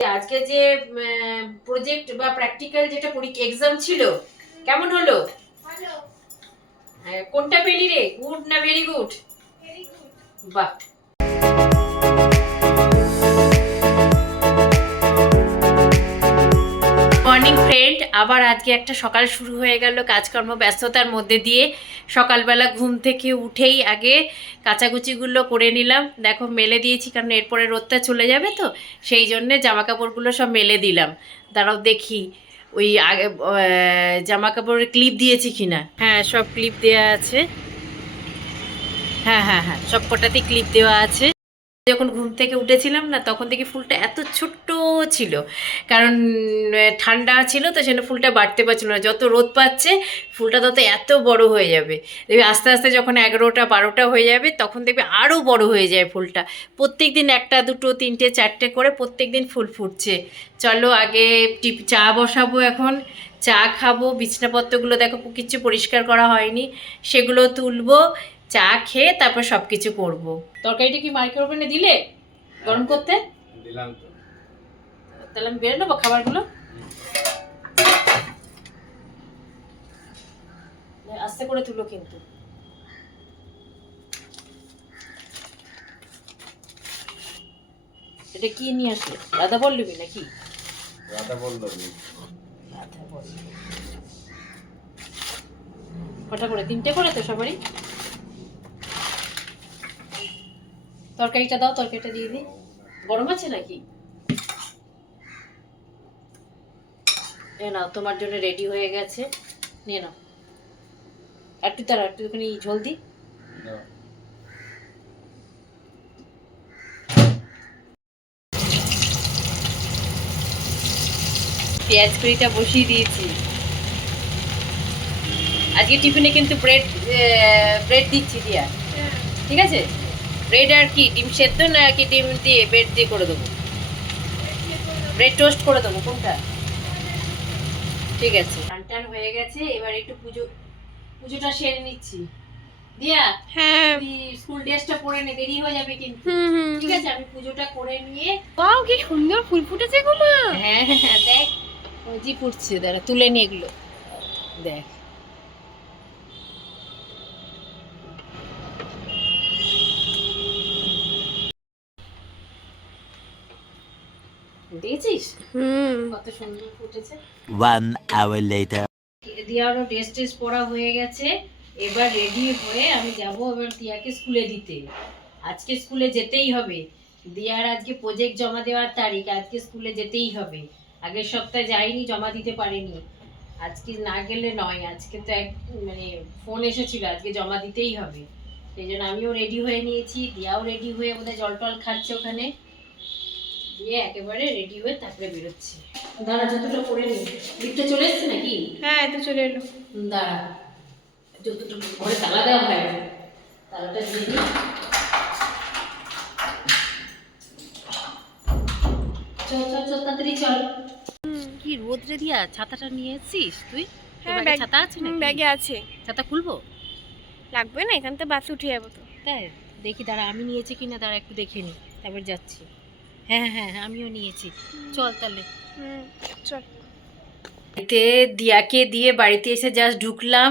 আজকে যে প্রজেক্ট বা প্র্যাকটিক্যাল যেটা পরীক্ষা এক্সাম ছিল কেমন হলো? হ্যাঁ, কোনটা পেলি রে? গুড না ভেরি গুড বাহ। Morning friend. আবার আজকে একটা সকাল শুরু হয়ে গেল কাজকর্ম ব্যস্ততার মধ্যে দিয়ে। সকালবেলা ঘুম থেকে উঠেই আগে কাচাকুচিগুলো করে নিলাম। দেখো মেলে দিয়েছি কারণ এরপরে রোদটা চলে যাবে তো, সেই জন্যে জামা কাপড়গুলো সব মেলে দিলাম। দাঁড়াও দেখি, ওই আগে জামা কাপড়ের ক্লিপ দিয়েছি কিনা? হ্যাঁ সব ক্লিপ দেওয়া আছে। হ্যাঁ হ্যাঁ হ্যাঁ সব কটাতেই ক্লিপ দেওয়া আছে। যখন ঘুম থেকে উঠেছিলাম না, তখন থেকে ফুলটা এত ছোট্ট ছিল। কারণ ঠান্ডা ছিল, তো সেজন্য ফুলটা বাড়তে পারছিল না। যত রোদ পাচ্ছে, ফুলটা তত এত বড় হয়ে যাবে। দেখবি আস্তে আস্তে যখন এগারোটা, বারোটা হয়ে যাবে, তখন দেখবি আরও বড় হয়ে যায় ফুলটা। প্রত্যেক দিন একটা, দুটো, তিনটে, চারটে করে প্রত্যেক দিন ফুল ফুটছে। চলো আগে টিপ, চা বসাবো এখন। চা খাব, বিছনাপত্রগুলো দেখো কিচ্ছু পরিষ্কার করা হয়নি। সেগুলো তুলবো। চা খেয়ে তারপর সব কিছু করব। তরকারিটা কি মাইক্রো ওভেনে দিলে? গরম করতে? দিলাম তো। তাহলে আমি বের নেব খাবারগুলো? আস্তে করে তুলো কিন্তু। এটা কি নিয়ে আসলে? দাদা বললবি নাকি? রাধা বলল রাধা বল্লভী। কটা করে? তিনটে করে তো সবারই? তরকারিটা দাও, তরকারিটা দিয়ে দিই। গরম আছে নাকি? নাও, তোমার জন্য রেডি হয়ে গেছে। নিয়ে নাও। একটু তার একটুখানি ঝোল দিই। পেঁয়াজ কড়িটা বসিয়ে দিয়েছি। আজকে টিফিনে কিন্তু ব্রেড ব্রেড দিচ্ছি দিয়া। ঠিক আছে? ব্রেড আর কি? ডিম সেদ্ধ না কি ডিম দিয়ে ব্রেড দিয়ে করে দেবো? ব্রেড টোস্ট করে দেবো কোনটা? ঠিক আছে। টান হয়ে গেছে এবার একটু পুজো পুজোটা সেরে নিচ্ছি। দিয়া হ্যাঁ। স্কুল ড্রেসটা পরে নে দেরি হয়ে যাবে কিন্তু। হুম হুম। ঠিক আছে আমি পুজোটা করে নিয়ে ওয়াও কি সুন্দর ফুল ফুটেছে গো মা। হ্যাঁ হ্যাঁ দেখ। ওই যে ফুটছে দাঁড়া তুলে নি এগুলো। দেখ। দেখেছিস হুম। কত সুন্দর ফুটেছে। One hour later. দিয়ারও ড্রেস টেস পরা হয়ে গেছে। এবার রেডি হয়ে আমি যাব এবার দিয়াকে স্কুলে দিতে। আজকে স্কুলে যেতেই হবে। দিয়ার আজকে প্রজেক্ট জমা দেওয়ার তারিখ আজকে স্কুলে যেতেই হবে। আগের সপ্তাহে যাইনি জমা দিতে পারিনি। আজকে না গেলে নয় আজকে তো এক মানে ফোন এসেছিল আজকে জমা দিতেই হবে। সেই জন্য আমিও রেডি হয়ে নিয়েছি দিয়াও রেডি হয়ে বোধহয় জল টল খাচ্ছে ওখানে। দিয়ে একেবারে রেডি হয়ে তারপরে বেরোচ্ছি। দাঁড়া যতটা করে নি। লিফটে চলে এসছে নাকি? হ্যাঁ তো চলে এলো। দাঁড়া। যতটুকু ঘরে তালা দেওয়া হয়। তালাটা দিয়ে দিই। চল চল চল তাড়াতাড়ি চল। কি রোদ রে দিয়া ছাতাটা নিয়ে এসছিস তুই? হ্যাঁ ছাতা আছে নাকি? ব্যাগে আছে। ছাতা খুলবো? লাগবে না এখান থেকে বাসে উঠে যাব তো। তাই? দেখি দাঁড়া আমি নিয়েছি কিনা দাঁড়া একটু দেখে নি। তারপর যাচ্ছি। হ্যাঁ হ্যাঁ হ্যাঁ আমিও নিয়েছি। চল তাহলে। চল। বাড়িতে দিয়াকে দিয়ে বাড়িতে এসে জাস্ট ঢুকলাম।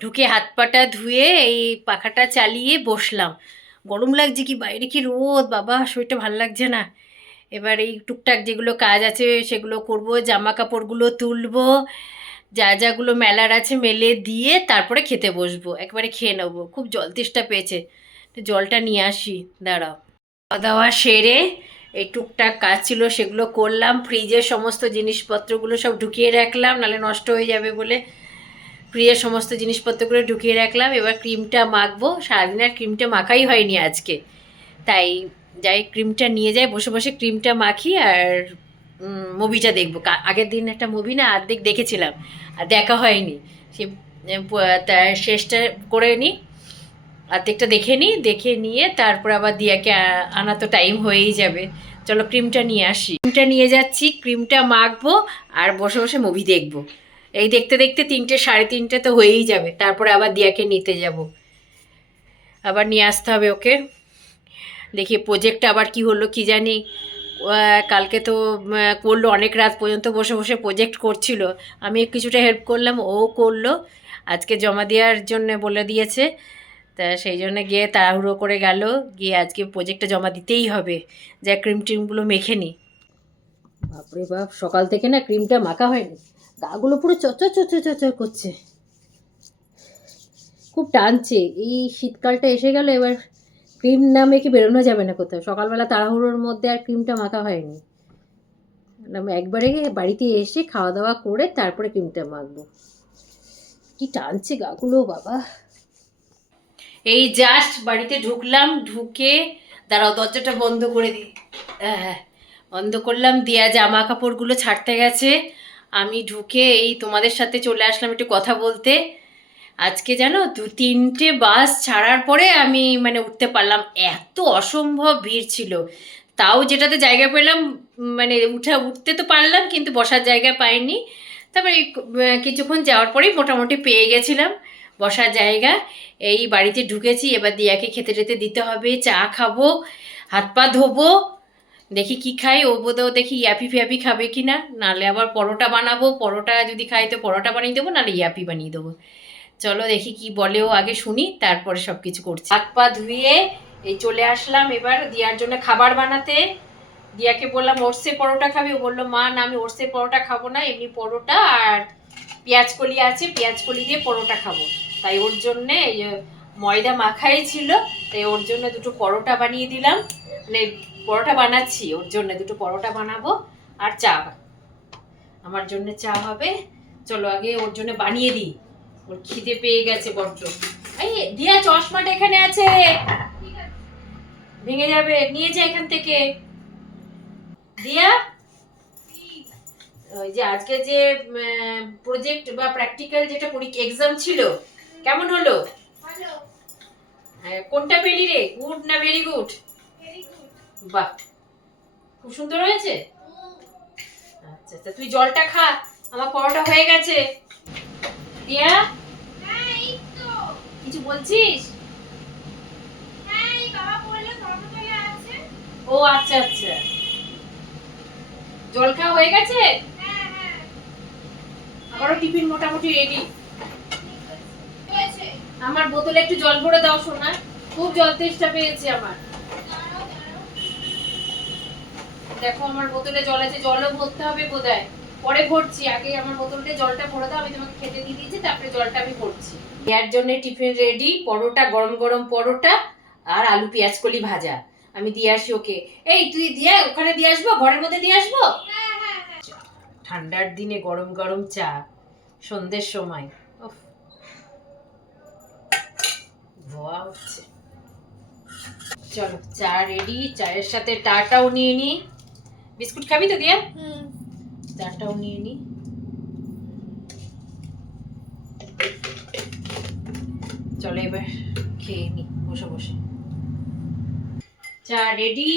ঢুকে হাত পাটা ধুয়ে এই পাখাটা চালিয়ে বসলাম। গরম লাগছে কি? বাইরে কি রোদ? বাবা শরীরটা ভালো লাগছে না। এবার এই টুকটাক যেগুলো কাজ আছে সেগুলো করব জামা কাপড়গুলো তুলবো যা যাগুলো মেলার আছে মেলে দিয়ে তারপরে খেতে বসবো। একবারে খেয়ে নেব। খুব জল তেষ্টা পেয়েছে। জলটা নিয়ে আসি। দাঁড়াও। খাওয়া দাওয়া সেরে এই টুকটাক কাজ ছিল, সেগুলো করলাম ফ্রিজের সমস্ত জিনিসপত্রগুলো সব ঢুকিয়ে রাখলাম নালে নষ্ট হয়ে যাবে বলে ফ্রিজের সমস্ত জিনিসপত্রগুলো ঢুকিয়ে রাখলাম, এবার ক্রিমটা মাখবো, সারাদিন আর ক্রিমটা মাখাই হয়নি আজকে। তাই যাই ক্রিমটা নিয়ে যাই, বসে বসে ক্রিমটা মাখি আর মুভিটা দেখব। আগের দিন একটা মুভি না, অর্ধেক দেখেছিলাম, আর দেখা হয়নি। সে শেষটা করে নিই অর্ধেকটা দেখে নিই দেখে নিয়ে তারপর আবার দিয়াকে আনা তো টাইম হয়েই যাবে। চলো ক্রিমটা নিয়ে আসি। ক্রিমটা নিয়ে যাচ্ছি ক্রিমটা মাখবো আর বসে বসে মুভি দেখব। এই দেখতে দেখতে তিনটে, সাড়ে তিনটে তো হয়েই যাবে। তারপরে আবার দিয়াকে নিতে যাব। আবার নিয়ে আসতে হবে ওকে। দেখি প্রজেক্টটা আবার কি হলো কি জানি। কালকে তো করল অনেক রাত পর্যন্ত বসে বসে প্রজেক্ট করছিল। আমি কিছুটা হেল্প করলাম, ও করল। আজকে জমা দেওয়ার জন্য বলে দিয়েছে। তা সেই জন্য গিয়ে তাড়াহুড়ো করে গেল, গিয়ে আজকে প্রজেক্টটা জমা দিতেই হবে। যা ক্রিম ট্রিমগুলো মেখে নি। বাপরে বাপ, সকাল থেকে না ক্রিমটা মাখা হয়নি। গাগুলো পুরো চচ্চর চচ্চর চচ্চর করছে। খুব টানছে। এই শীতকালটা এসে গেল, এবার ক্রিম না মেখে বেরোনো যাবে না কোথাও। সকালবেলা তাড়াহুড়োর মধ্যে আর ক্রিমটা মাখা হয়নি। একবারে বাড়িতে এসে খাওয়া দাওয়া করে তারপরে ক্রিমটা মাখবো। কি টানছে গাগুলো, বাবা। এই জাস্ট বাড়িতে ঢুকলাম, ঢুকে, দাঁড়াও, দরজাটা বন্ধ করে দিই। হ্যাঁ বন্ধ করলাম, দিয়া জামা কাপড়গুলো ছাড়তে গেছে। আমি ঢুকে এই তোমাদের সাথে চলে আসলাম একটু কথা বলতে। আজকে জানো, দু তিনটে বাস ছাড়ার পরে আমি মানে উঠতে পারলাম। এত অসম্ভব ভিড় ছিল। তাও যেটাতে জায়গা পেলাম মানে উঠে, উঠতে তো পারলাম, কিন্তু বসার জায়গা পাইনি। তারপরে কিছুক্ষণ যাওয়ার পরেই মোটামুটি পেয়ে গেছিলাম। বসার জায়গা। এই বাড়িতে ঢুকেছি, এবার দিয়াকে খেতে টেতে দিতে হবে, চা খাব, হাত পা ধোবো, দেখি কি খাই, ও বোধও দেখি ইয়াপি ফিয়াপি খাবে কি না নাহলে আবার পরোটা বানাবো, পরোটা যদি খাই তো পরোটা বানিয়ে দেবো নাহলে ইয়াপি বানিয়ে দেবো। চলো দেখি কি বলে ও আগে শুনি, তারপরে সব কিছু করছি। হাত পা ধুয়ে এই চলে আসলাম এবার দিয়ার জন্য খাবার বানাতে। দিয়াকে বললাম, ওরসে পরোটা খাবি? ও বলল, মা, না, আমি ওরসে পরোটা খাব না, এমনি পরোটা আর পেঁয়াজ কলি আছে, পেঁয়াজ কলি দিয়ে পরোটা খাব। তাই ওর জন্যে ময়দা মাখাই ছিল, তাই ওর জন্য দুটো পরোটা বানিয়ে দিলাম। মানে পরোটা বানাচ্ছি, ওর জন্য দুটো পরোটা বানাবো আর চা। আমার জন্য চা হবে। চলো আগে ওর জন্য বানিয়ে দিই। ওর খিদে পেয়ে গেছে বড্ড। এই দিয়া চশমাটা এখানে আছে। ভেঙে যাবে। নিয়ে যা এখান থেকে। দিয়া? ওই যে আজকে যে প্রজেক্ট বা প্র্যাকটিক্যাল যেটা পরীক্ষা এক্সাম ছিল কেমন হলো? হ্যাঁ, কোনটা পেলি রে? গুড না ভেরি গুড? বাহ খুব সুন্দর হয়েছে? আচ্ছা আচ্ছা তুই জলটা খা আমার পরোটা হয়ে গেছে। দিয়া? কিছু বলছিস? ও আচ্ছা আচ্ছা। জল খাওয়া হয়ে গেছে? আমারও টিফিন মোটামুটি রেডি আমার বোতলে একটু জল ভরে দাও সোনা। খুব জল তেষ্টা পেয়েছে আমার। দেখো আমার বোতলে জল আছে জলও ভরতে হবে বোধহয় পরে ভরছি আগে আমার বোতলতে জলটা ভরে দাও আমি তোমাকে খেতে দিয়ে দিয়েছি তারপরে জলটা আমি ভরছি। এর জন্য টিফিন রেডি পরোটা গরম গরম পরোটা আর আলু পেঁয়াজ কলি ভাজা। আমি দিয়ে আসি ওকে। এই তুই দিয়ে ওখানে দিয়ে আসব ঘরের মধ্যে দিয়ে আসব? ঠান্ডার দিনে গরম গরম চা সন্ধ্যের সময়। উফ। ধোয়া হচ্ছে চলো চা রেডি চায়ের সাথে টাটাও নিয়ে নি। বিস্কুট খাবি তো দিয়া চাটাও নিয়ে নি। চলো এবার খেয়ে নি বসে বসে। চা রেডি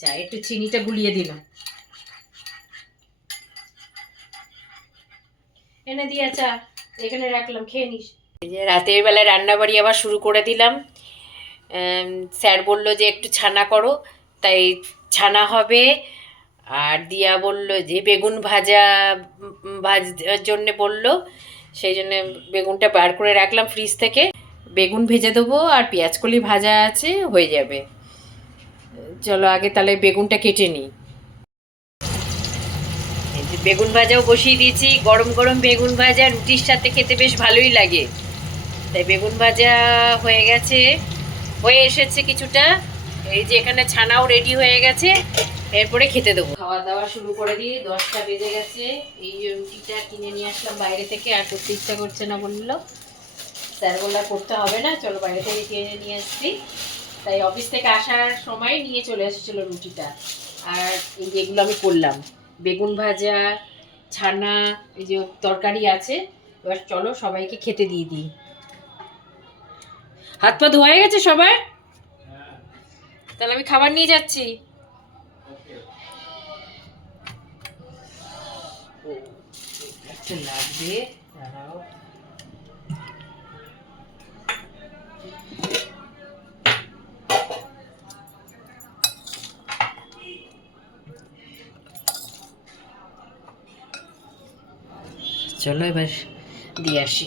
চা একটু চিনিটা গুলিয়ে দিলাম। এনে দিয়া চা এখানে রাখলাম খেয়ে নিস। এই যে রাতের বেলায় রান্নাবাড়ি আবার শুরু করে দিলাম। স্যার বলল যে একটু ছানা করো, তাই ছানা হবে। আর দিয়া বলল যে বেগুন ভাজা ভাজার জন্যে বলল, সেই জন্য বেগুনটা বার করে রাখলাম ফ্রিজ থেকে। বেগুন ভেজে দেবো আর পেঁয়াজ কলি ভাজা আছে, হয়ে যাবে। চলো আগে তাহলে বেগুনটা কেটে নিই। বেগুন ভাজাও বসিয়ে দিয়েছি, গরম গরম বেগুন ভাজা, রুটির সাথে খেতে বেশ ভালোই লাগে। তাই বেগুন ভাজা হয়ে গেছে। হয়ে এসেছে কিছুটা। এই যে এখানে ছানাও রেডি হয়ে গেছে। এরপরে খেতে দেবো। খাওয়া দাওয়া শুরু করে দিই। দশটা বেজে গেছে। এই রুটিটা কিনে নিয়ে আসলাম বাইরে থেকে। আর করতে ইচ্ছা করছে না বলল। স্যার বলল করতে হবে না। চলো বাইরে থেকে কিনে নিয়ে আসছি। তাই অফিস থেকে আসার সময় নিয়ে চলে এসেছিল রুটিটা। আর এই যেগুলো আমি করলাম। বেগুন ভাজা, ছানা, এই যে তরকারি আছে। এবার চলো সবাইকে খেতে দিয়ে দিই। হাত পা ধোয়া গেছে সবার? তাহলে আমি খাবার নিয়ে যাচ্ছি। চলো এবার দিয়ে আসি।